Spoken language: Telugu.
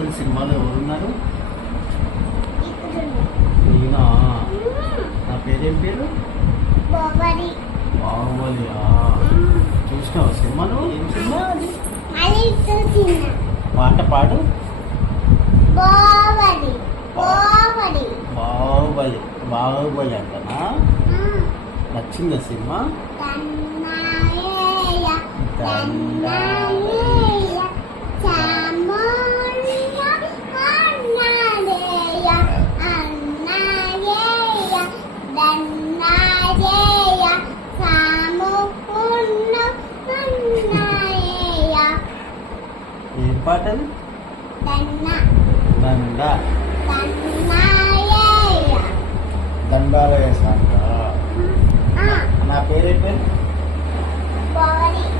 బాహుబలి సినిమాలో ఎవరున్నారు? ఈయన. నా పేరేం పేరు? బాహుబలి. చూసినావు సినిమాను? ఏం సినిమా అది? పాట పాడు. బాహుబలి బాహుబలి అంటనా? నచ్చిందా సినిమా? ఏం పాటలు? దండాలయ సాంగ్. నా పేరేం పేరు?